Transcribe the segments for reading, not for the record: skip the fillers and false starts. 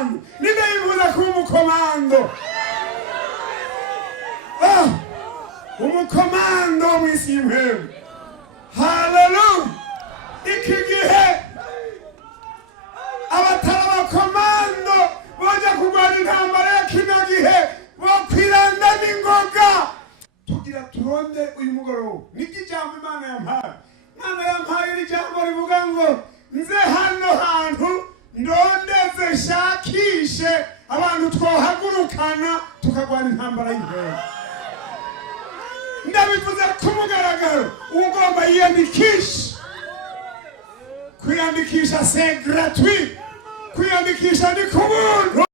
umukomando. Ninde yifuza kuba umukomando? Umukomando mu isi y'imhemu. Haleluya! Iki gihe abatari abakomando boja kurwana intambara ya kino gihe bokwiranda n'ingoga. Tugira turonde uyu mugoroba niki jambo Imana yampaye. Imana yampaye iri jambo rivuga ngo nze hano hantu ndondeze shakishe abantu twohagurukana tukagwana intambara y'imhemu. Ndabivuze ku mugaragaro, ugomba yiyandikisha. Kwiyandikisha c'est gratuit. Kwiyandikisha ni ku buntu.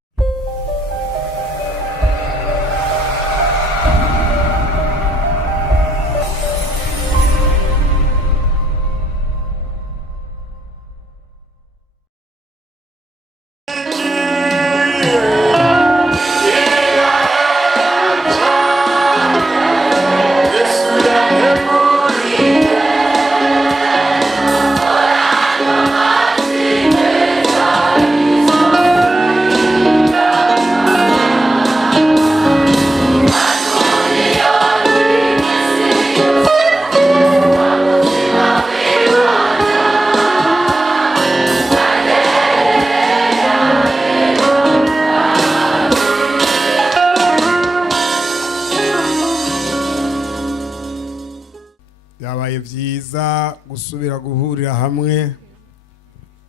Yabaye vyiza gusubira guhurira hamwe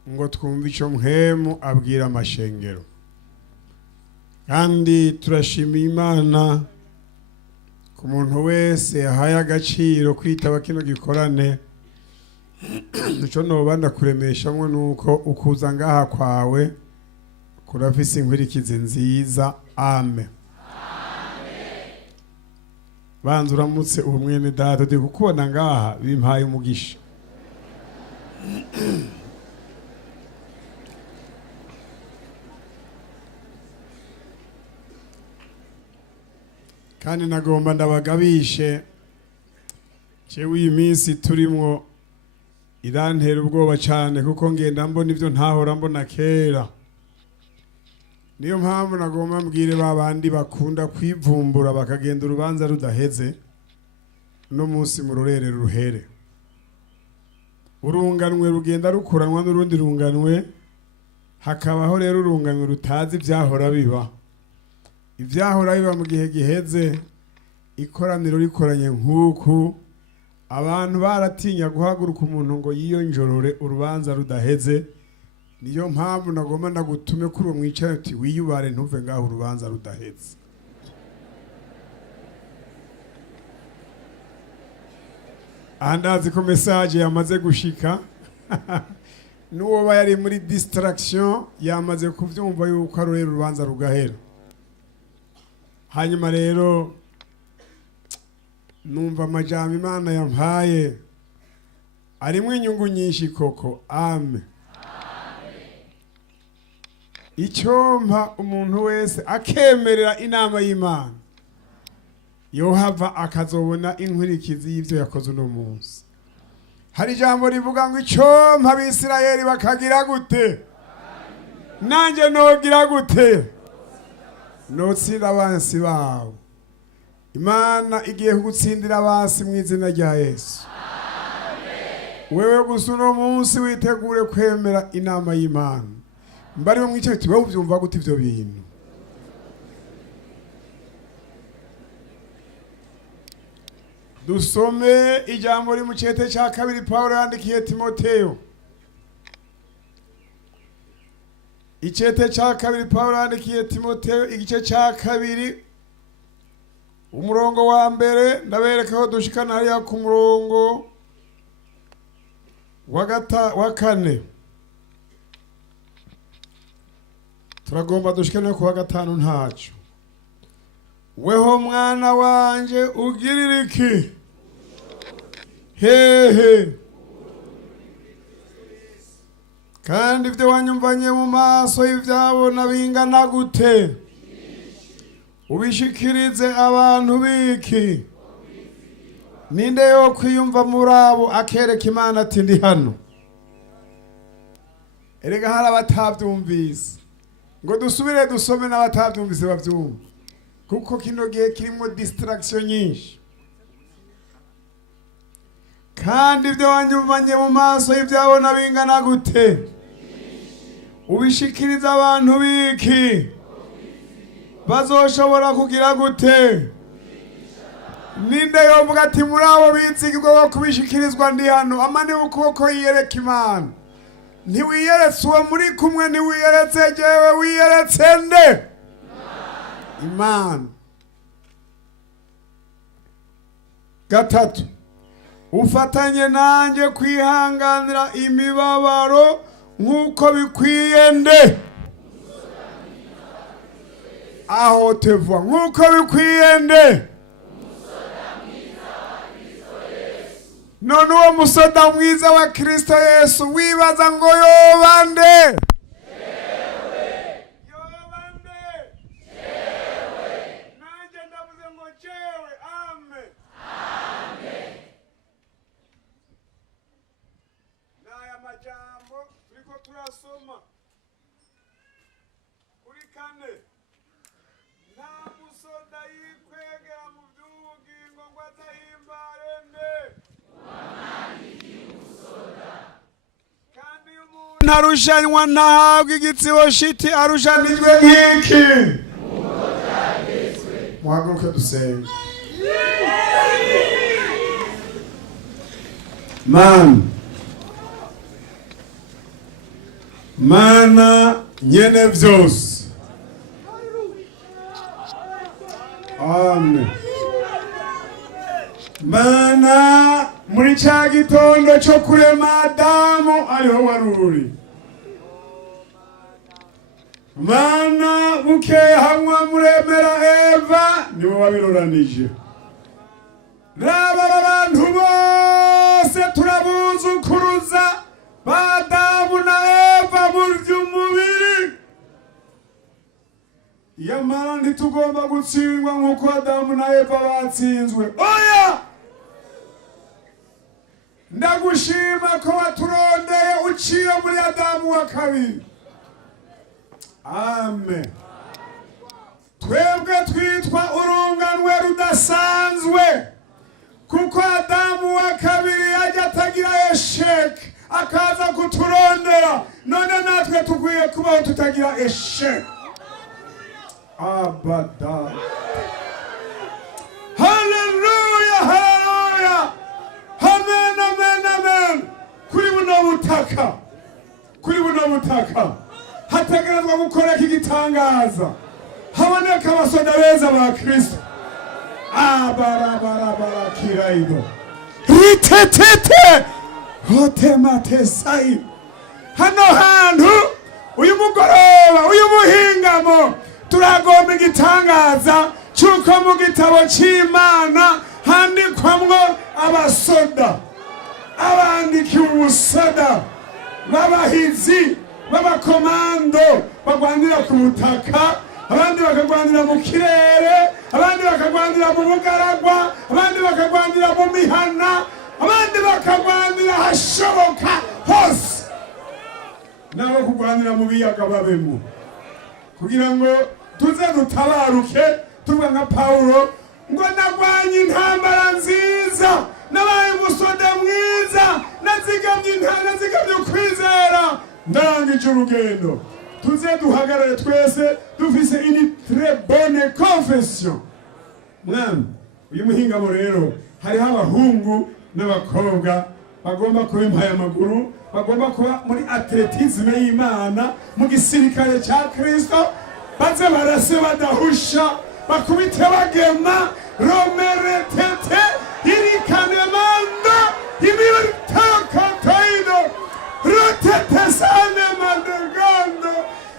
ngo twumve ico mpwemu abwira amashengero. Kandi turashimiye Imana ku muntu wese yahaye agaciro kwitaba kino gikorane. Ico noba ndakuremeshamwe nuko ukuza ngaha kwawe kurafise inkwirikizi nziza. Amen. Banza uramutse ubu mwene data ndi kukubona ngaha bimpaye umugisha. Kandi nagomba ndabagabishe jewe iyi minsi turimwo irantera ubwoba cyane kuko ngenda mbona ivyo ntahora mbona kera. Niyo mpamvu nagomba mbwire babandi bakunda kwivumbura bakagenda urubanza rudaheze no munsi mu rurere ruhere. Urunganwe rugenda rukuranwa n'urundi runganwe, hakabaho rero urunganwe rutazi ivyahora biba. Ivyahora biba mu gihe giheze, ikoraniro rikoranye nk'uku, abantu baratinya guhaguruka umuntu ngo yiyonjorore urubanza rudaheze. Niyo mpamvu nagomba ndagutume kuri umwicare uti wiyubare ntuve ngaho urubanza rudaheze. Andazi ko message yamaze gushika. Nuwo yari muri distraction yamaze kuvyumva yuko arorera urubanza rugahera. Hanyuma rero numva amajambo Imana yampaye arimwe inyungu nyinshi koko. Amen. Icyompa umuntu wese akemerera inama y'Imana yohava akazobona inkwirikizi y'ivyo yakoze uno munsi. Hari ijambo rivuga ngo icyompa Abisirayeli bakagira gute, nanjye nogira gute, notsinda abansi babo. Imana igiye kugutsindira abansi mu izina rya Yesu. Wewe gusa uno munsi witegure kwemera inama y'Imana. Mbari bamwicaye ati wowe uvyumva gute ivyo bintu? Dusome ijambo ri mu cete ca kabiri Paulo yandikiye Timoteyo. Icete ca kabiri Paulo yandikiye Timoteyo igice ca kabiri umurongo wa mbere ndabereka aho dushikana hariya ku murongo wa kane. Turagomba dushikane ku wa gatanu ntaco. Weho mwana wanje ugirira iki? Hehe. Kandi ivyo wanyumvanye mu maso y'ivyabona bingana gute? Ubishikirize abantu biki? Ninde yo kwiyumva murabo akereka Imana ati ndi hano? Erega hari abatavyumvise. ngo dusubire dusome n'abatabyumvise babyumva, kuko kino gihe kirimo distraction nyinshi, kandi ibyo wanyumanye mu maso y'ibyabona bingana gute, ubishikiriza abantu biki, bazoshobora kugira gute? Ninde yovuga ati muri abo bizigirwa bo kubishikirizwa ndi hano, amani ukuboko yiyereka Imana? Ntiwiyeretse uwo muri kumwe, ntiwiyeretse jewe, wiyeretse nde? Imana. Gatatu, ufatanye nanjye kwihanganira imibabaro nk'uko bikwiye nde? Aho tevuga nk'uko bikwiye nde? None uwo musoda mwiza wa Kristo Yesu wibaza ngo yoba nde? Yoba nde? Nanjye ndavuze ngo jewe. Amen. N'aya majambo turiko turasoma kuri kane, nta musoda yikwegera mu by'ubugingo ngo azahimbare nde? Kandi umuntu arushanywa ntahabwa igitsibo shiti, arushanijwe nk'iki? Muhaguruke dusenge. Mana nyene vyose, amen. Mana muri cya gitondo cyo kurema Adamu ariho waruri, Mana bukeye hamwe muremera Eva niwe wabiroranije. Raba abantu bose turabuzukuruza ba Adamu na Eva burya umubiri, yamara ntitugomba gutsindwa nk'uko Adamu na Eva batsinzwe. Oya! Ndagushima ko waturondeye uciye muri Adamu wa kabiri. Amen. Twebwe twitwa urunganwe rudasanzwe, kuko Adamu wa kabiri yajya atagira esheke akaza kuturondera, none natwe tugwiye kubaho tutagira esheke. Abada. Hallelujah, hallelujah. Amen, amen, amen. Kuri buno butaka hategerezwa gukoreka igitangaza, haboneka abasoda beza ba Kristo. Abarabara kiraido ritetete hotematesai. Hano hantu uyu mugoroba, uyu muhingamo, turagomba igitangaza cy'uko mu gitabo cy'Imana handikwamwo abasoda, abandikiwe ubusoda, b'abahizi, b'abakomando bagwanira ku butaka, abandi bakagwanira mu kirere, abandi bakagwanira mu bugaragwa, abandi bakagwanira mu mihana, abandi bakagwanira hashoboka hose, nabo kugwanira mu biyaga babemo, kugira ngo tuze dutabaruke tuvuga nka Pawulo ngo nagwanye intambara nziza, nabaye umusoda mwiza, nazigamye ukwizera, ndangije urugendo. Tuze duhagarare twese dufise une très bonne confession. Mwami, uyu muhingamo rero hariho abahungu n'abakobwa bagomba kuba impaye amaguru, bagomba kuba muri atletisme y'Imana, mu gisirikare cya Kristo, baze barase badahusha, bakubite bagema, romeretete irikanemanda imitakataido rotetesane madegando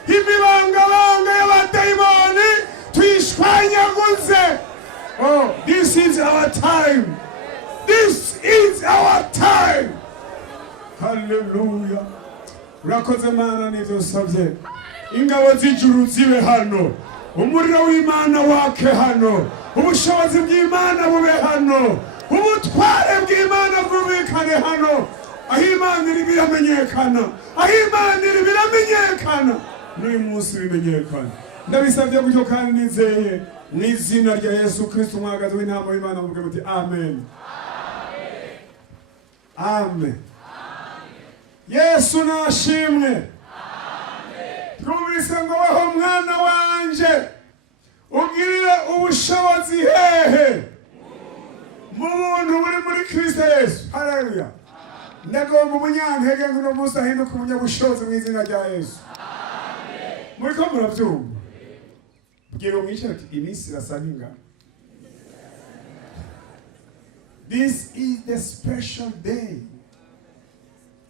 imibangabanga y'abadayimoni tuyishwanyaguze. Oh, this is our time. This is our time. Hallelujah. Urakoze Mana n'ivyo savye. Ingabo z'ijuru zibe hano, umuriro w'Imana wake hano, ubushobozi bw'Imana bube hano, ubutware bw'Imana bwumvikane hano. Aho Imana iri biramenyekana, aho Imana iri biramenyekana. n'uyu munsi bimenyekane. Ndabisabye gutyo kandi nizeye mu izina rya Yesu Kristo umwagazi w'intama w'Imana, muvuge muti amen. Amen. Yesu nashimwe. Twumvise ngo weho mwana wanje ugirire ubushobozi hehe mu buntu buri muri Kristo Yesu. Haleluya. Ndagomba umunyantege ngo uno munsi ahinduke umunyabushobozi mu izina rya Yesu. Muriko murabyumva? Bwira umwicara ati iminsi irasa nk'ingano. This is the special day.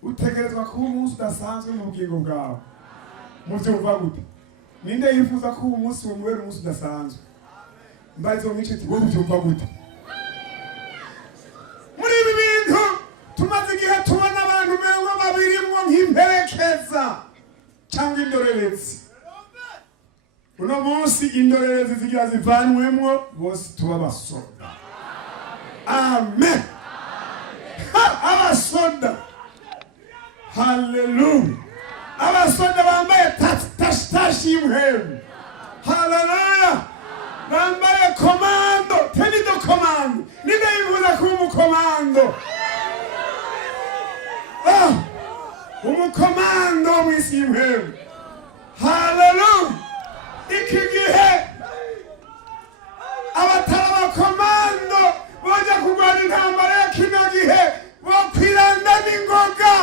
Utegerezwa kuba umunsi udasanzwe mu bugingo bwawe. Muvyumva gute? Ninde yifuza ko umunsi wumubera umunsi udasanzwe? Mbaze umwicara ati wowe uvyumva gute? Muri ibi bintu tumaze igihe tubona abantu mengo babirimwo nk'imperekeza cyangwa indorerezi. Uno munsi indorerezi zigira zivanwemwo bose tuba basoda. Amen. Abasoda. Hallelujah. Abasoda bambaye tashi y'umuhemu. Hallelujah. Bambaye komando. Tenido komando. Ninde yifuza kuba umukomando? Umukomando mw'isi y'umuhemu. Hallelujah. Iki gihe abatari abakomando boja kurwana intambara ya kino gihe bokwiranda n'ingoga,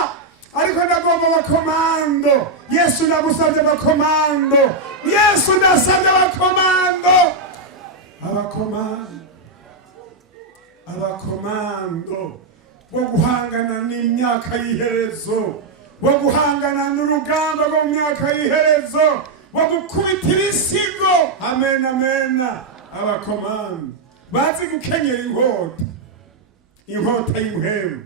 ariko ndagomba abakomando. Yesu ndagusabye abakomando. Yesu ndasabye abakomando. Abakomando bo guhangana n'imyaka y'iherezo, bo guhangana n'urugamba rwo mu myaka y'iherezo, wagukubita ibisigo. Amen, amen. Abakomando bazi gukenyera inkota y'umuhemu.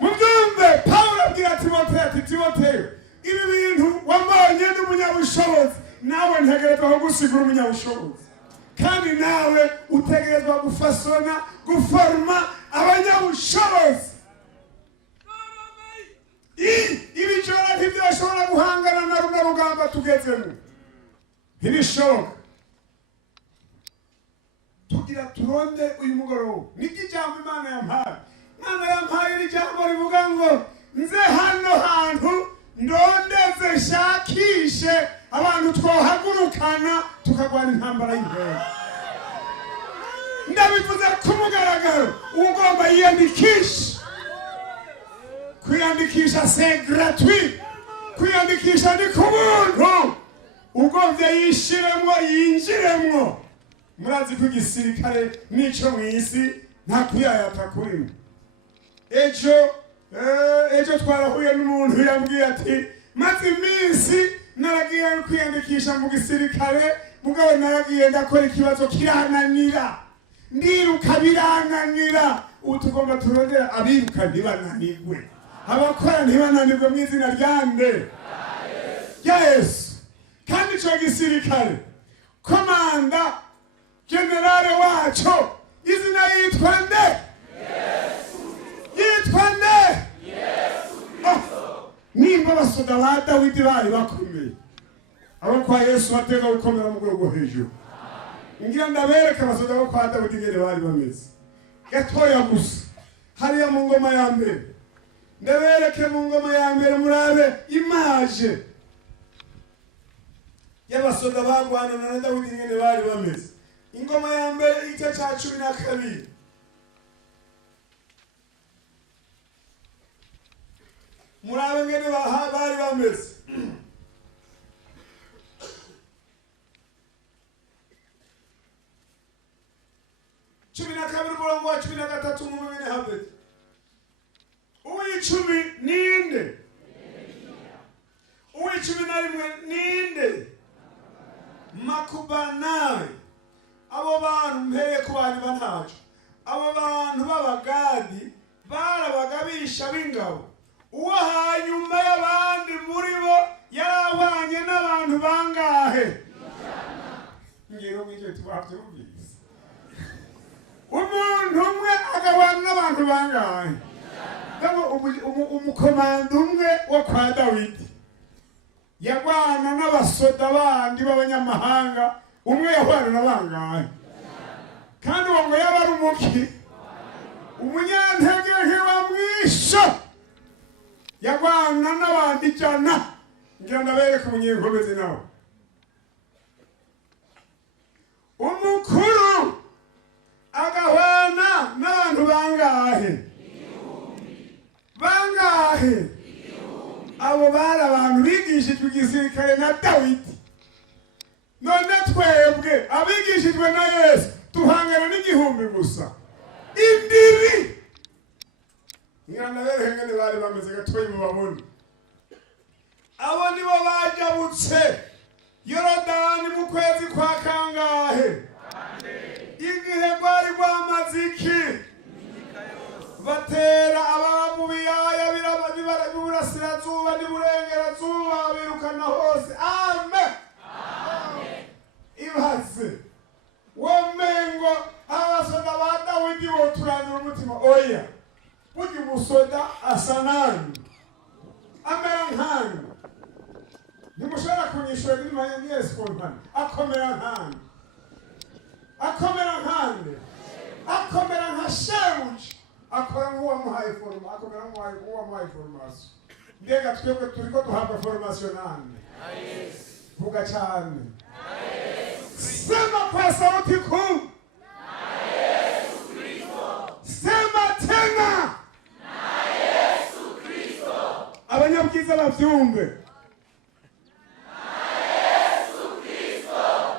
Mubyumve, Pawulo abwira Timoteyo ati Timoteyo, ibi bintu wambonye n'umunyabushobozi, nawe ntegerezwa kugusigura umunyabushobozi, kandi nawe utegerezwa gufasona guforma abanyabushobozi. Ibijora ntibyashobora guhangana na runo rugamba tugezemo. Ntibishoboka. Tugira turonde uyu mugoroba. Niki jambo Imana yampaye. Imana yampaye ijambo rivuga ngo nze hano hantu ndondeze shakishe abantu twohagurukana tukagwana intambara y'intambara. Ndabivuze ku mugaragaro, ugomba yiyandikisha. Kwiyandikisha c'est gratuit. Kwiyandikisha ni ku buntu. Ugomvye yishiremwo yinjiremwo. Murazi ko igisirikare nico mw'isi nta kwiyayata kurimo. Ejo twarahuye n'umuntu yambwiye ati maze iminsi naragiye kwiyandikisha mu gisirikare, mugabo naragiye ndakora ikibazo kirananira, ndiruka birananira. Ubu tugomba turondera abiruka ntibananirwe, abakora ntibananirwe mu izina rya nde? Ya Yesu. Kandi ico gisirikare komanda generale waco izina yitwa nde? Yesu. Yitwa nde? Yesu. Nimba abasoda ba Dawidi bari bakomeye, abo kwa Yesu batega gukomera mu rwego hejuru. Ngira ndabereka abasoda bo kwa Dawidi ngene bari bameze. Gatoya gusa hariya mu ngoma ya mbere. Ndabereke mu ngoma ya mbere murabe image y'abasoda bagwana na Dawidi ngene bari bameze. Ingoma ya mbere igice ca 12. Murabe ngene bari bameze. Cumi na kabiri umurongo wa 13 mu bibiri habiri. Uw'icumi ninde? Uw'icumi na rimwe ninde? Makubanayi. Abo bantu mpereye ku bari bantaje. Abo bantu b'Abagadi barabagabisha b'ingabo. Uwo hanyuma y'abandi muri bo yarahwanye n'abantu bangahe? Ngero mw'icyo tubavyumvise. Umuntu umwe agabana n'abantu bangahe? Umukomando umwe wo kwa Dawidi yagwana n'abasoda bandi b'abanyamahanga, umwe yahwana na bangahe? Kandi uwo ngo yaba ari umuki, umunyantege nke bamwisha, yagwana n'abandi ijana. Ngira ndabereka umunyenkomezi nawe. Umukuru agahwana n'abantu bangahe? Bangahe? Abo bari abantu bigishijwe igisirikare na Dawidi. None twebwe abigishijwe na Yesu tuhangana n'igihumbi gusa. Indiri. Ngira ndabereka ngene bari bameze gatoyi mu babone. Abo nibo bajabutse Yorodani mu kwezi kwa kangahe? Igihe rwari rwamaze iki? Batera ababu biyaya birasirazuba n'iburengerazuba birukana hose. Amen. Ibaze womengo abasoda ba Dawidi boturanira umutima. Oya, burya umusoda asa nani? Amera nkani. Nimushobora kunyishura n'imanya Yesu kontana. Akomera nkani. Akomera nkande. Akomera nka shebuja. Akora nk'uwamuhaye foroma. Akomera nk'uwamuhaye formation. Mbega twebwe turiko duhabwa formation nande? Vuga cyane. Sema kwa sauti kuu. Sema tena. Abanyabwiza bavyumve.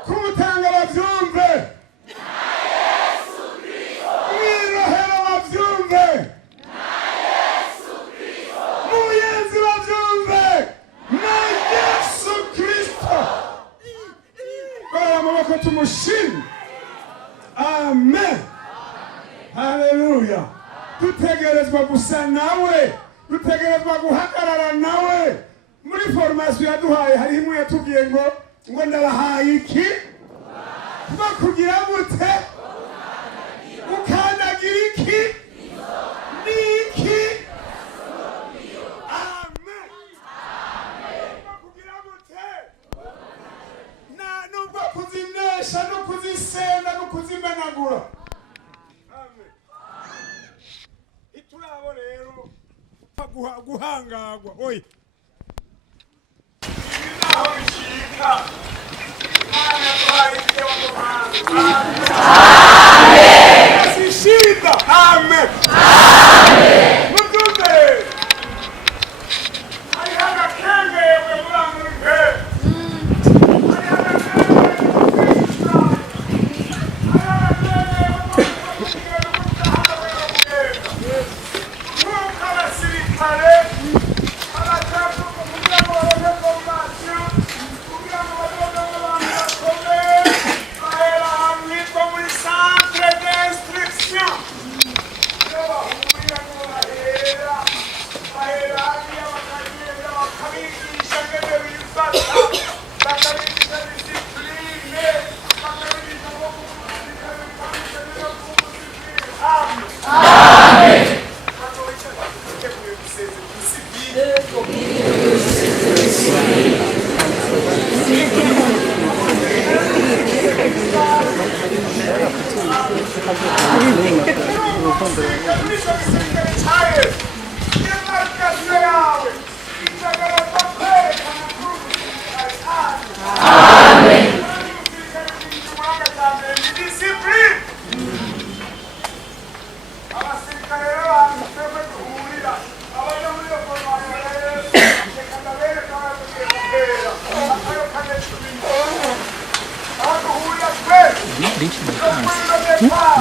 Kumutanga bavyumve. Mwirohero bavyumve. Muyenzi bavyumve. Na Yesu Kristo. Kwa amaboko tumushime. Amen. Haleluya. Dutegerezwa gusa nawe. Dutegerezwa guhagarara nawe. Muri formation yaduhaye hari imwe yatubwiye ngo ndabahaye iki? Bakugira gute? Ukandagira iki? Niki? Amen. Bakugira gute? Nubwo kuzinesha no kuzisenda no kuzimenagura. Amen. Iturabo rero guhangagwa. Oya. Amen. Amen. Mutuze. Ayanga kenge we mulangu mpe. Ayanga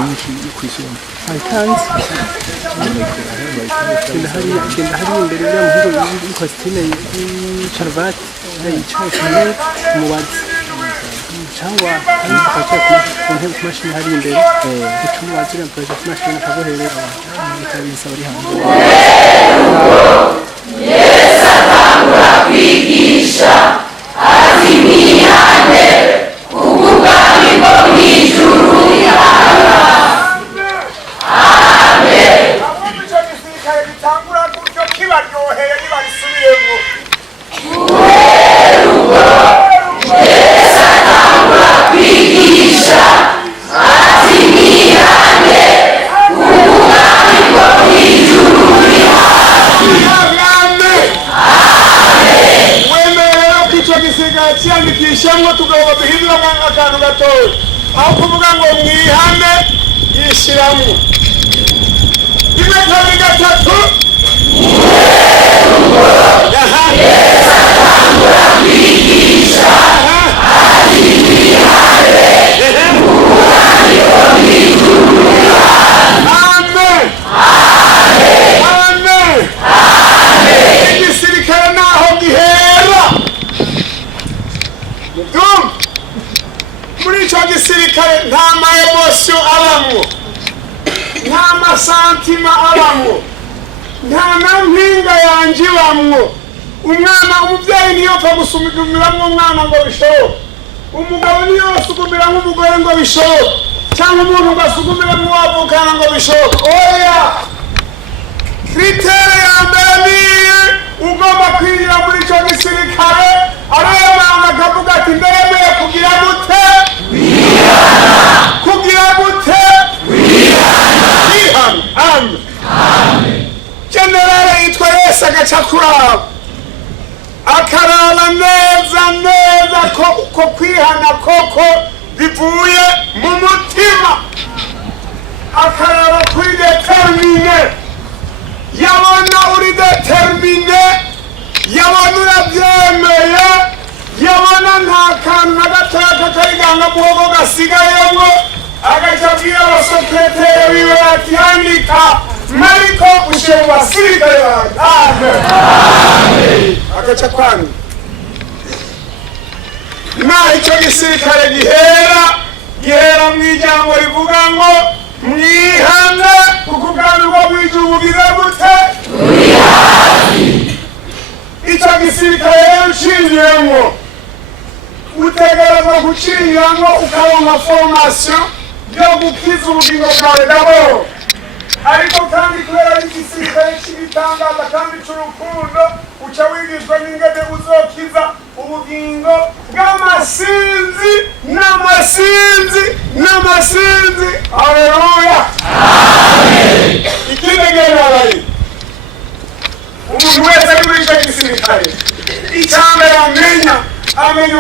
linki kw'ishyura ayitanze genda hariya imbere y'aho y'ikositine y'icharvati yicaye ku mubazi cyangwa tukajya ku ntebe ku mashini hari imbere icumi wazira tukajya ku mashini akaguherera ikabisaba ari hanze Yesu atangura kwigisha ati mwihane ubwami bwo mw'ijuru kibaryoheye nibarisubiyemo yakiyandikishamo tugomba duhindura akantu gatoya aho kuvuga ngo mwihane yishiramo rimwe kabiri gatatu igisirikare naho gihera muri ico gisirikare nta maemosiyo abamwo nta masantima abamwo nta na mpinga yanje ibamwo umuvyeyi niyopfa gusumiramwo umwana ngo bishoboke umugabo niyosugumira nk'umugore ngo bishoboke cyangwa umuntu ngo asugumiramwo uwavukana ngo bishoboke oya kritere ya mbere niyi ugomba kwinjira muri ico gisirikare arayamanga akavuga ati nderemeye kugira gute kugira gute kwihana amen generale yitwa Yesu agaca kuraba akaraba neza ko kwihana koko bivuye mu mutima akaraba kuri determine yabona uri determine yabona urabyemeye yabona nta kantu na gatoya k'akariganga muhogo gasigayemo agaca abwira abasekreteri biwe ati handika mariko ushiye mu basirikare banjye amen agaca kwandika naho icyo gisirikare gihera mu ijambo rivuga ngo mwihane kuko ubwami bwo mw'ijuru bugize gute icyo gisirikare rero ucinjiyemo utegerezwa gucinjiramo ukabona formation yo gukiza ubugingo bwawe d'abord ariko kandi kubera igisirikare cy'ibitangaza kandi cy'urukundo uca wigishwa n'ingene uzokiza ubugingo bw'amasinzi n'amasinzi haleluya amen ikindi gerabaye umuntu wese ari muri icyo gisirikare icyambere amenya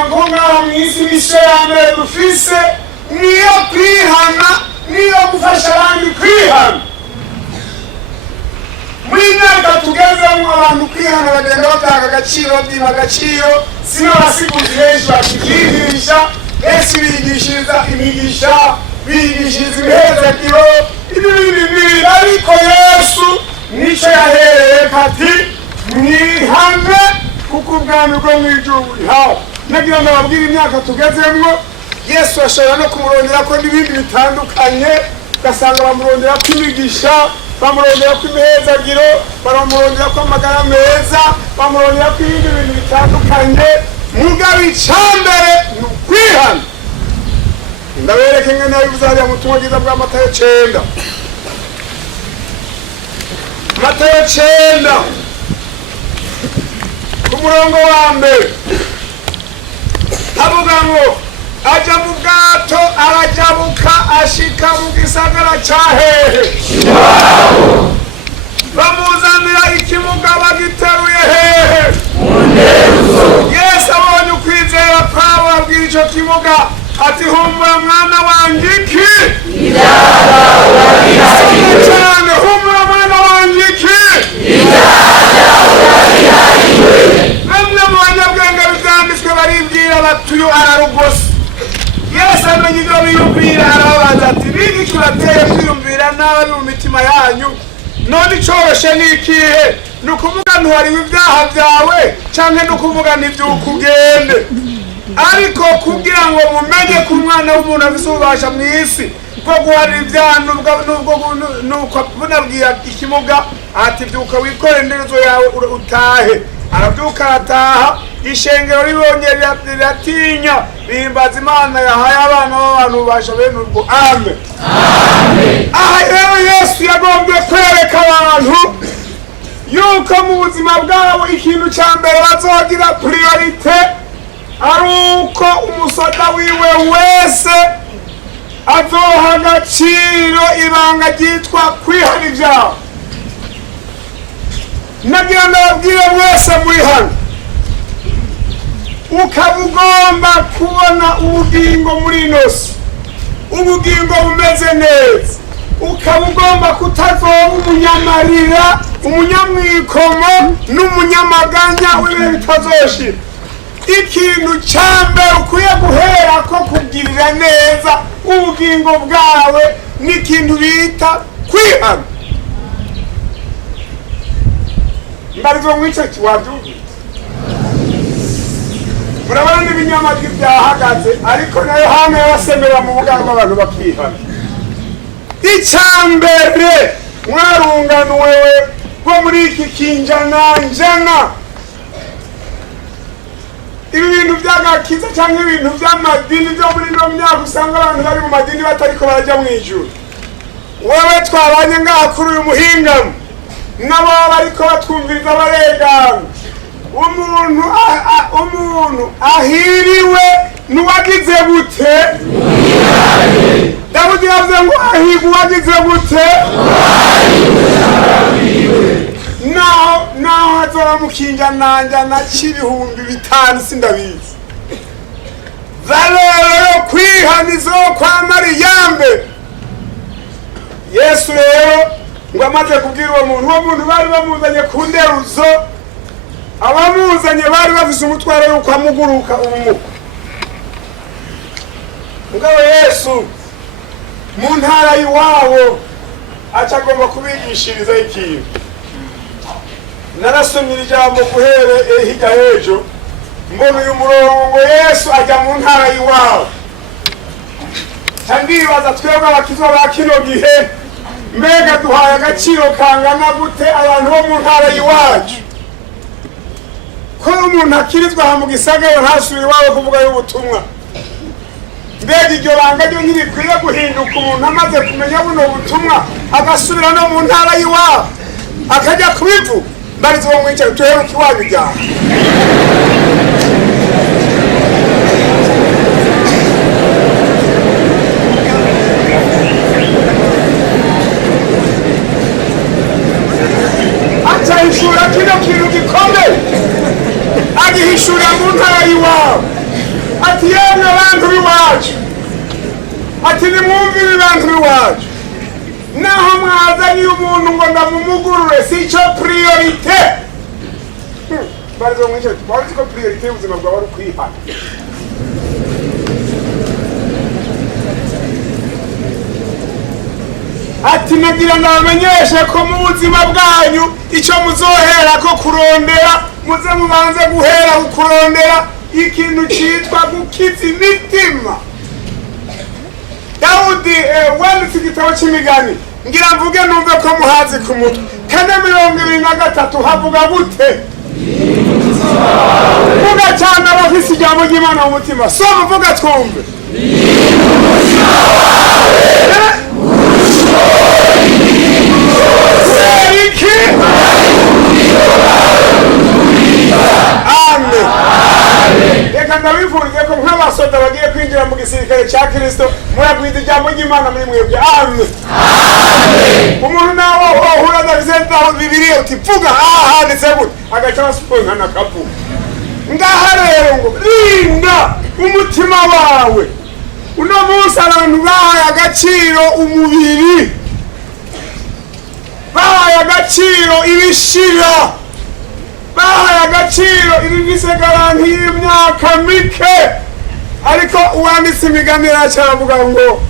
ngo ngaho mu isi misiyo ya mbere dufise niyo kwihana niyo gufasha abandi kwihana muri myaka tugezemo abantu kwihana bagenda batanga agaciro biba agaciro sino abasiguzi benshi bakibyigisha benshi bigishiriza imigisha bigishiriza ibihezagiro ibindi ariko Yesu nico yahereye kati mwihane kuko ubwami bwo mw'ijuru buri hafi nagira ngo ababwire imyaka tugezemo Yesu ashobora no kumurondera ko n'ibindi bitandukanye ugasanga bamurondera ko imigisha bamurondera ko imihezagiro baramurondera ko amagara meza bamurondera ko ibindi bintu bitandukanye mugabo icambere ni ukwihana ndabereka ingene yabivuze hariya mu butumwa bwiza bwa Matayo 9 Matayo 9 ku murongo wa mbere havuga ngo aja mu bwato arajabuka ashika mu gisagara ca hehe bamuzanira ikimuga bagiteruye hehe Yesu abonye ukwizera kwabo abwira ico kimuga ati humura mwana wanje iki cyane humura mwana wanje iki bamwe mu banyabwenge bizanditswe baribwira batuyo ararugose Yesu amenye ibyo biyumvira arababaza ati niki kibateye kwiyumvira nabi mu mitima yanyu none icoroshe ni ikihe ni ukuvuga ntuhariwe ibyaha byawe canke ni ukuvuga n'ivyuko ugende ariko kugira ngo mumenye ko umwana w'umuntu afise ububasha mw'isi bwo guharira ibyaha nuko bunabwira ikimuga ati vyuka wikore inderezo yawe utahe aravyuka arataha ishengero ribonye riratinya rihimbaza Imana yahaye abana b'abantu ububasha bene ubwo amen aha rero Yesu yagombye kwereka abantu yuko mu buzima bwabo ikintu cya mbere bazogira priorite ari uko umusoda wiwe wese azoha agaciro ibanga ryitwa kwihana ibyaha nagira ngo ababwire mwese muri hano ukaba ugomba kubona ubugingo muri ino si, ubugingo bumeze neza, ukaba ugomba kutazoba umunyamarira, umunyamwikomo n'umunyamaganya w'ibihe bitazoshira. Ikintu cya mbere ukwiye guhera ko kugirira neza ubugingo bwawe n'ikintu bita kwihana. Mbarizo mwico wabyumvise, murabona n'ibinyamatwi byahagaze, ariko na Yohana yabasemera mu bugango abantu bakihana. Icya mbere mwarunganuwe bwo muri iki kinjananjana, ibi bintu by'agakiza cyangwa ibintu by'amadini byo muri ino myaka usanga abantu bari mu madini batariko barajya mu ijuru. Wewe twabanye ngaha kuri uyu muhingamo nabo bariko batwumviriza barengana. Umuntu ahiriwe n'uwagize gute? Dawudi yavuze ngo ahirwe uwagize gute? Naho hazora mu kinjananjana c'ibihumbi 5 sindabizi. Valero yo kwihana izokwamara iyambe. Yesu rero ngo amaze kubwira uwo muntu bari bamuzanye ku nderuzo, abamuzanye bari bafise umutwaro yuko amuguruka umuko. Mugabo Yesu mu ntara y'iwabo aca agomba kubigishiriza ikintu. Narasomye ijambo guhere hirya hejo, mbona uyu murongo ngo Yesu ajya mu ntara y'iwabo. Ndibaza twebwe abakizwa ba kino gihe, mbega duhaye agaciro kangana gute abantu bo mu ntara y'iwacu? Ko umuntu akirizwa aha mu gisagara ntasubire iwabo kuvuga y'ubutumwa. Mbega iryo banga ryo ntirikwiye guhinduka umuntu amaze kumenya buno butumwa agasubira no mu ntara y'iwabo akajya kubivuga? Mbarizo uwo mwicaye tuheruka iwanyu ryabo. Acahishura kino kintu gikomeye, agihishurira mu ntara y'iwabo. Ati yemwe bantu b'iwacu, ati nimwumve ibi bantu b'iwacu, naho mwazanye umuntu ngo ndamumugurure sico priorite. Mbarizo mwicaye twazi ko priorite y'ubuzima bwawe ari ukwihana. Ati nagira ndabamenyeshe ko mu buzima bwanyu icyo muzohera ko kurondera, muze mubanze guhera kurondera ikintu cyitwa gukiza imitima. Dawudi wanditse igitabo cy'imigani, ngira mvuge numve ko muhazi ku mutwe. 4:23 havuga gute? Vuga cyane abafise ijambo ry'Imana mu mutima. Soma vuga twumve. Reka ndabifurije ko nk'abasoda bagiye kwinjira mu gisirikare cya Kristo muragwiza ijambo ry'Imana muri mwebwe. Amen. Umuntu nawe ohura na bizenda Bibiliya uti vuga handitse gute agaca basipona na kapu. Ngaha rero ngo rinda umutima wawe. Uno munsi abantu bahaye agaciro umubiri, bahaye agaciro ibishira, bahaye agaciro ibivise garanti y'imyaka mike. Ariko uwanditse imiganira cyavuga ngo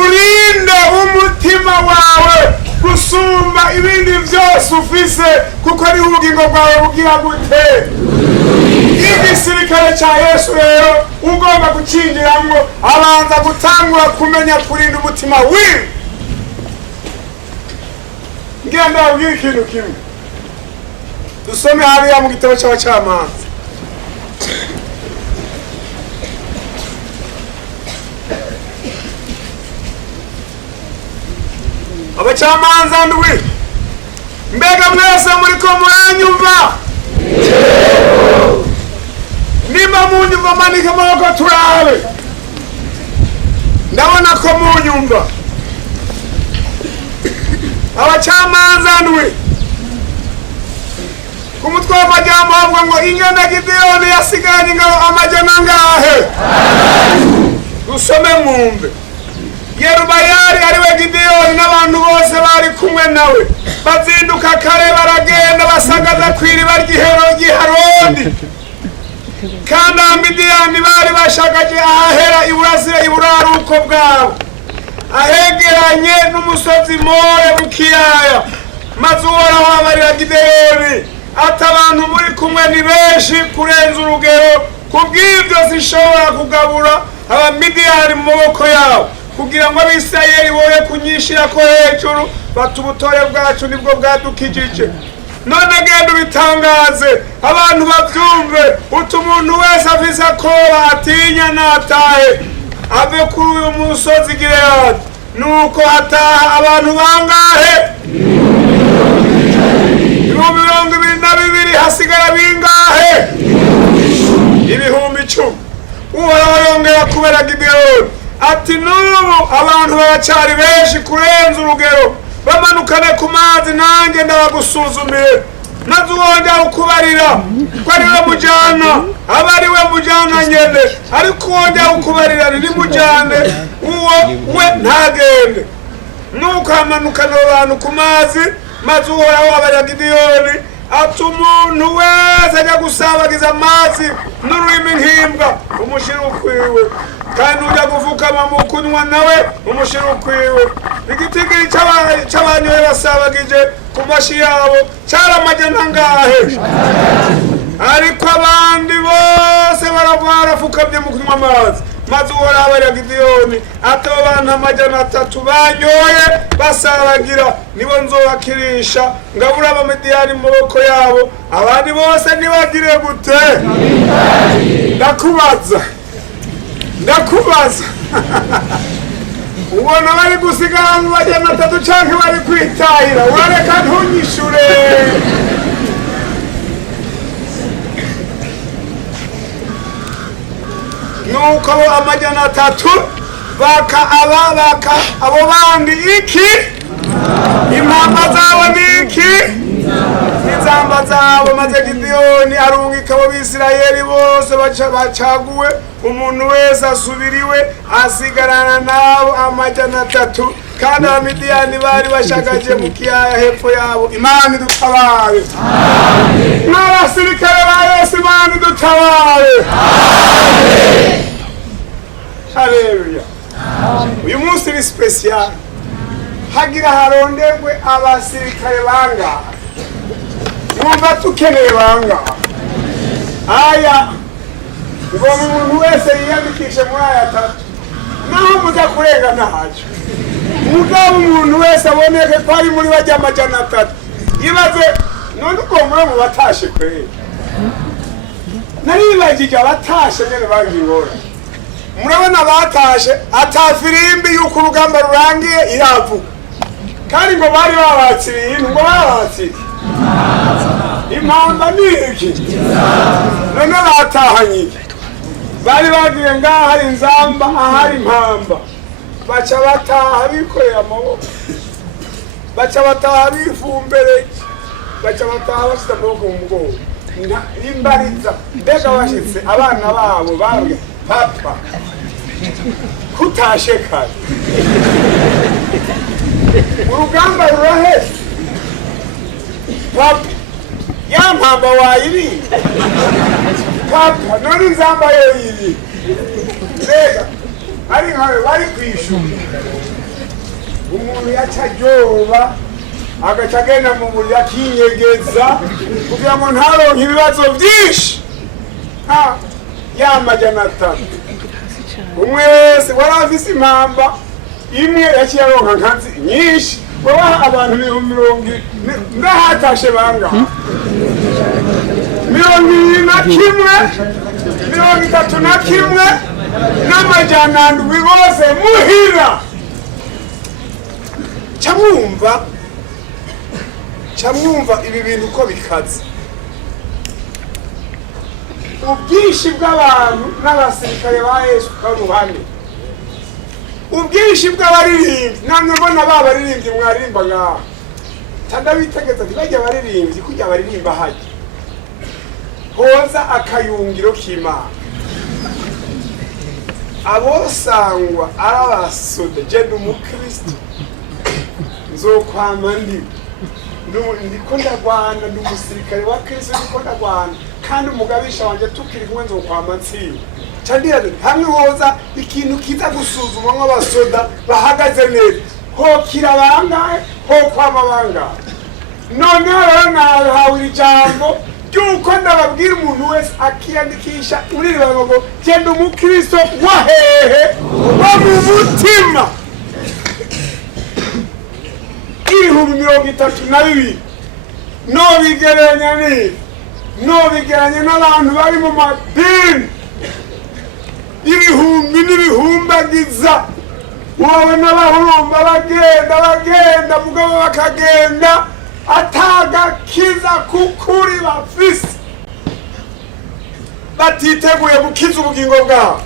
urinde umutima wawe gusumba ibindi byose ufise, kuko ari ubugingo bwawe bugira gute? Igisirikare cya Yesu rero ugomba gucinjiramwo abanza gutangura kumenya kurinda umutima wiwe. Ngira ndabwira ikintu kimwe, dusome hariya mu gitabo cy'abacamanza. Abacamanza ndwi, mbega mwese muriko muranyumva? Nimba munyumva manika amaboko turabe. Ndabona ko munyumva. Abacamanza ndwi, ku mutwe w'amajambo havuga ngo ingene Gideyoni yasiganye ingabo amajana angahe? Dusome mwumve. Yerubayali ariwe Gideyoni n'abantu bose bari kumwe nawe bazinduka kare baragenda basagaza kw'iriba ry'Iharodi, kandi Abamidiyani bari bashagaje ahahera iburaruko bwabo, ahegeranye n'umusozi More mu kiyaya. Maze Uhoraho abarira Gideyoni ati abantu muri kumwe ni benshi kurenza urugero, kubw'ibyo zishobora kugabura Abamidiyani mu maboko yabo, kugira ngo Abisirayeli boye kunyishirako hejuru bati ubutore bwacu nibwo bwadukijije. None genda ubitangaze abantu bavyumve, uti umuntu wese afise akoba atinya natahe ave kuri uyu musozi Gileyadi. Nuko hataha abantu bangahe? 22,000. Hasigara bingahe? 10,000. Uhoraho yongera kubera Gideyoni ati n'ubu abantu baracari benshi kurenza urugero, bamanukane ku mazi nanjye ndabagusuzumire. Maze uwongera ukubarira ko ari we mujana aba ari we mujana nyene, ariko uwongera ukubarira ni mujane uwo we ntagende. Nuko hamanukana abantu ku mazi. Maze Uhoraho abarira Gideyoni ati umuntu wese ajya gusabagiza amazi n'ururimi nk'imbwa umushira ukwiwe, kandi ujya guvukama mu kunywa nawe umushira ukwiwe. Igitigiri c'abanyoye basabagije ku mashi yabo cari amajana angahe? Ariko abandi bose barafukamye mu kunywa amazi. Maze Uhoraho abarira Gideyoni ati abo bantu amajana 3 banyoye basabagira nibo nzobakirisha, ngabura Abamidiyani mu maboko yabo, abandi bose ntibagire gute? Ndakubaza ubona bari gusigara mu majana 3 canke bari kwitahira? Urareka ntunyishure. Nuko amajana 3 baka abo bandi iki? Impamba zabo niki? N'izamba zabo. Maze Gideyoni arungika abo Bisirayeli bose bacaguwe, umuntu wese asubiriwe, asigarana nabo amajana 3, kandi Abamidiyani bari bashagaje mu kiyaya hepfo yabo. Imana idutabare. Amen. N'abasirikare ba Yesu, Imana idutabare. Amen. Haleluya. Uyu munsi ni special. Hagira haronderwe abasirikare banga. Mwumva tukeneye banga. Aya ngo umuntu wese yiyandikishe muri aya 3, naho muza kurenga ntahaje. Mugabo umuntu wese aboneke ko ari muri bajya amajana 3. Ibaze none uko muri mu batashe kwera. Naribagije abatashe nyene bangibora. Murabona batashe atafirimbi yuko urugamba rurangiye iravu, kandi ngo bari babatsiriye ngo babatsiriye impamba niki. None batahanye bari bagiye ngaha hari inzamba ahari impamba, baca bataha bikorera amaboko, baca bataha bifumbere, baca bataha bashyize amaboko mu mugongo imbariza. Mbega bashitse abana babo babwe papa kutashe kare, urugamba ruraheze papa, ya mpamba wayiri papa, none inzamba yo yiri. Mbega ari nkawe bari kwishura, umuntu yacajoba agaca agenda mu buriri akinyegeza kugira ngo ntaronke ibibazo byinshi. Ya majana 3 umwe wese wari afise impamba imwe yaciye aronka nkanzi nyinshi. Wabaha abantu 20,000 ndahatashe banga 21, 31 n'amajana 7 bose muhira. Camwumva ibi bintu uko bikaze. Ubwinshi bw'abantu n'abasirikare ba Yesu bamuhane, ubwinshi bw'abaririmbyi. Namwe mbona babaririmbyi mwaririmba ngaha, tanda bitegetse ati bajya abaririmbyi kujya baririmba haje hoza akayungiro k'Imana. Abosangwa arabasoda je n'umukristo nzokwama ndiko ndagwana n'umusirikare wa Kristo ndiko ndagwana kandi umugabisha wanje tukiri kumwe nzokwama ntsinda candira hamwe hoza ikintu kiza gusuzuma nk'abasoda bahagaze neza ho kirabangaye ho kwama bangaye none rero nahawe ijambo ryuko ndababwira umuntu wese akiyandikisha muri ribango genda umukristo wahehe wo mu mutima 32,000 nobigeranya n'abantu bari mu madini ibihumbi n'ibihumbagiza wowe n'abahurumba bagenda mugabo bakagenda atagakiza kukuri bafise batiteguye gukiza ubugingo bwabo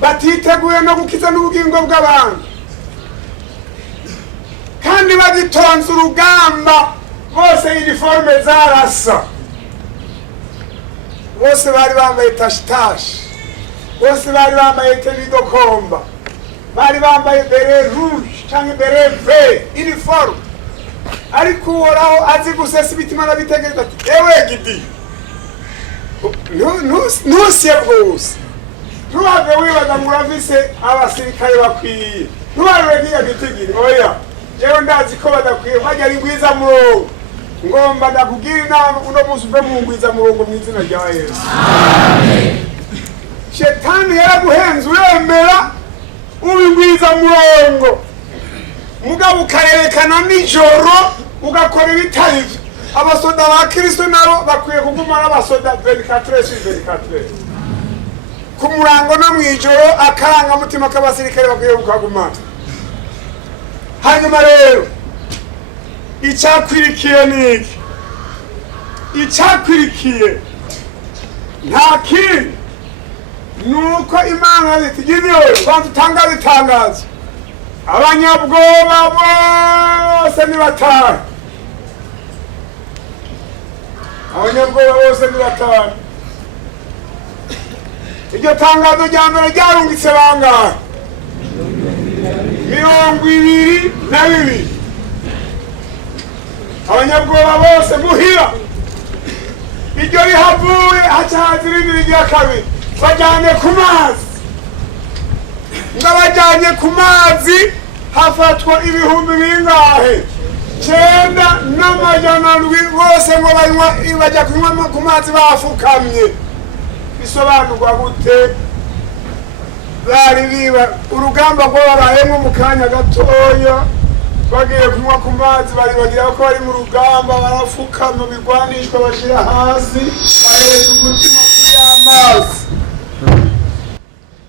batiteguye no gukiza n'ubugingo bw'abantu kandi bagitonze urugamba bose uniforme zarasa bose bari bambaye tashitashi bose bari bambaye tenidokomba bari bambaye beret rouge canke beret vert uniforme ariko uhoraho azi gusesa imitima n'abitegereza ati ewe gidi ntusye bwose ntuhave wibaza ngo urafise abasirikare bakwiye ntubarure nk'iyo gitigiri oya jewe ndazi ko badakwiye bajya ari ngwiza murongo ngomba ndakubwira inama uno munsi uve mu ngwiza murongo mu izina rya Yesu. Amen. Shetani yaraguhenze uremera ubingwiza murongo mugabo ukarerekana nijoro ugakora ibitari abasoda ba Kristo nabo bakwiye kuguma n'abasoda 24/24 ku murango no mwijoro akaranga mutima k'abasirikare bakwiye kugumana. Hanyuma rero icakwirikiye niki icakwirikiye nta kindi nuko Imana yitigizeho kwanza utangaza itangazo abanyabwoba bose nibatahe abanyabwoba bose nibatahe iryo tangazo rya mbere ryarungitse bangahe 22 abanyabwoba bose muhira iryo rihavuye hacahaza irindi rya kabiri bajyanye ku mazi ngabajyanye ku mazi hafatwa ibihumbi bingahe 9,700 bose ngo bajya kunywa ku mazi bafukamye bisobanurwa gute bari biba urugamba rwabayemo mu kanya gatoya bagiye kunywa ku mazi bari bagira ko bari mu rugamba barafukama bigwanishwa bashira hasi bareza umutima kuri amazi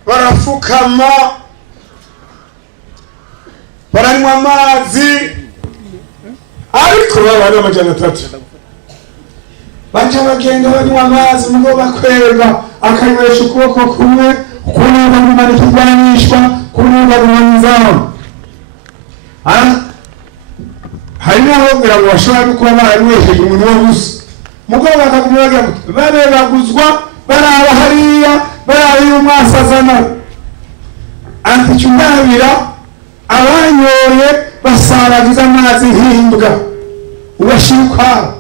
barafukama baranywa amazi ariko bari 300 baca bagenda banywa amazi mugo bakwega akanywesha ukuboko kumwe ukundi bagumana ikigwanishwa ukundi bagumana inzamu hari naho ngira ngo bashobora kuba baranywesheje umunwa gusa mugo bakaguma bagira babegaguzwa baraba hariya baraba umwasazana anticyumabira abanyoye basaragiza amazi himbwa ubashirukwa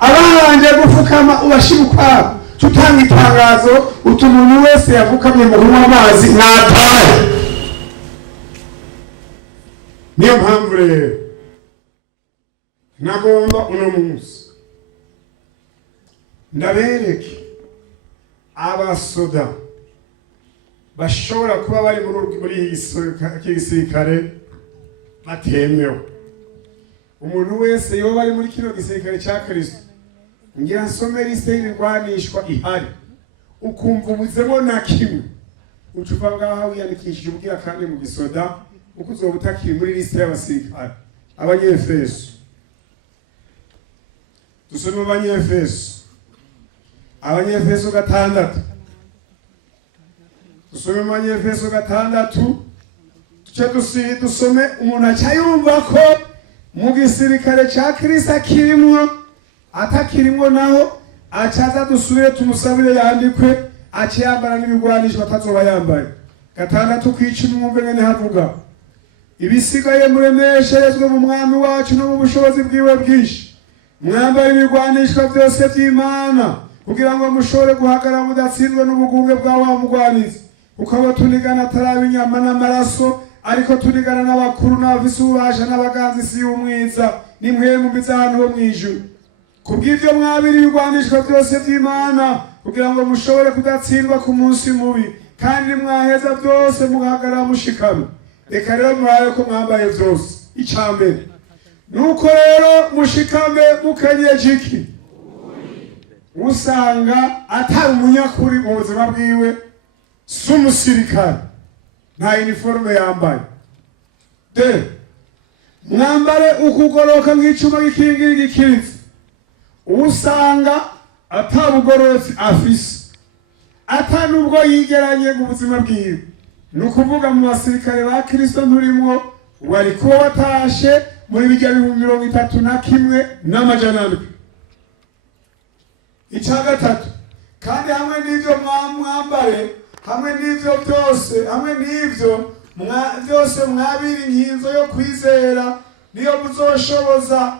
abanje gufukama ubashirukwa tutanga itangazo utumuntu wese yavukamye mu kunywa amazi natahe niyo mpamvu rero nagomba uno munsi ndabereke abasoda bashobora kuba bari muri gisirikare batemewe. Umuntu wese yoba bari muri kino gisirikare cya Kristo ngira nsome liste y'ibigwanishwa ihari ukumva ubuzemo na kimwe ucuva ngaho wiyandikishije ubwira kandi mu gisoda uko uzoba utakiri muri liste y'abasirikare. Abanyefeso dusome Abanyefeso 6 dusome Abanyefeso 6 tuce dusome umuntu acyayumva ko mu gisirikare cya Kristo akirimwo atakirimwo naho acaza dusubire tumusabire yandikwe ace yambara n'ibigwanisho batazoba yambaye. Gatandatu kw'icumi mwumve ngene havuga ibisigaye muremesherezwe mu mwami wacu no mu bushobozi bwiwe bwinshi, mwambara ibigwanishwa byose by'Imana kugira ngo mushobore guhagarara mudatsindwa n'ubugunge bwa wa mugwanizi, kuko abo tunigana ataraba inyama n'amaraso, ariko tunigana n'abakuru n'abafise ububasha n'abaganzi isi y'umwiza n'impwemu mbi z'ahantu ho mw'ijuru. Kubw'ivyo mwabira ibigwanishwa byose by'Imana kugira ngo mushobore kudatsindwa ku munsi mubi, kandi mwaheza byose muhagarara mushikame. Reka rero murabe ko mwambaye byose. Icambere nuko rero mushikame mukenyeje iki? Usanga atari umunyakuri mu buzima bwiwe, si umusirikare, nta uniforme yambaye. Mwambare ukugoroka nk'icuma gikingira igikiriza. Usanga atabugororotsi afise, ata nubwo yigeranye mu buzima bwiwe. Ni ukuvuga mu basirikare ba Kristo nturimwo, wari kuba watashe muri bijya 31 n'amajana 7. Icya gatatu, kandi hamwe n'ivyo mwambare, hamwe n'ivyo byose, hamwe n'ivyo byose mwabira inkinzo yo kwizera niyo muzoshoboza.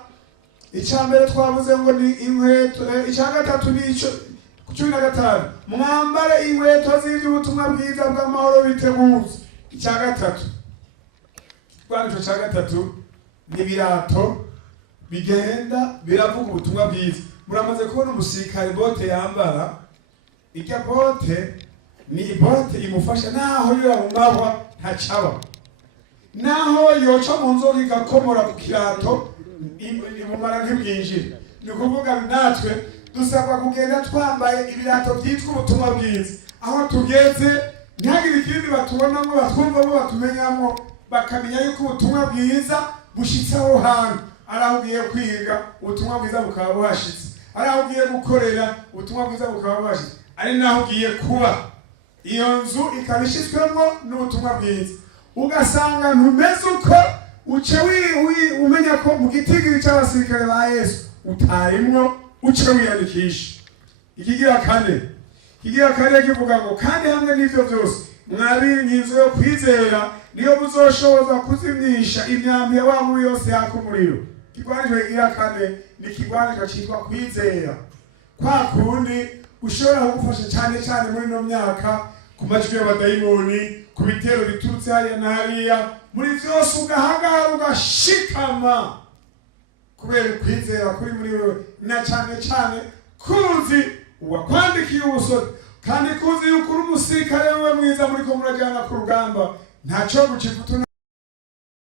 Icambere twavuze ngo ni inkweto. Icya gatatu ni ico 15, mwambare inkweto z'ivy'ubutumwa bwiza bw'amahoro biteguza. Icya gatatu, kwandiko cya gatatu ni birato bigenda biravuga ubutumwa bwiza. Muramaze kubona umusirikare bote yambara, irya bote ni bote imufasha naho yabungahwa ntacaba, naho yoca mu nzoga igakomora ku kirato imumara ntibwinjire. Ni ukuvuga natwe dusabwa kugenda twambaye ibirato byitwa ubutumwa bwiza. Aho tugeze ntihagire ikindi batubonamo, batwumvamo, batumenyamo, bakamenya yuko ubutumwa bwiza bushitse aho hantu. Ari aho ugiye kwiga, ubutumwa bwiza bukaba buhashitse. Ari aho ugiye gukorera, ubutumwa bwiza bukaba buhashitse. Ari naho ugiye kuba, iyo nzu ikaba ishitswemo n'ubutumwa bwiza. Ugasanga ntumeze uko uce umenya ko mu gitigiri cy'abasirikare ba Yesu utarimwo, uce wiyandikisha. Ikigira kane kivuga ngo kandi hamwe n'ivyo byose mwabira inkinzo yo kwizera niyo muzoshoboza kuzimyisha imyambi ya wa mubi yose yaka umuriro. Ikigwanishwa kigira kane ni ikigwanishwa cyitwa kwizera, kwa kundi ushobora kugufasha cyane cyane muri no myaka ku majwi y'abadayimoni, ku bitero biturutse hariya na hariya, muri vyose ugahagarara ugashikama kubera kwizera kuri muri wewe, na cyane kuzi uwakwandikiye ubusore, kandi kuzi yuko uri umusirikare wewe mwiza muri ko murajyana ku rugamba, ntaco gucifuta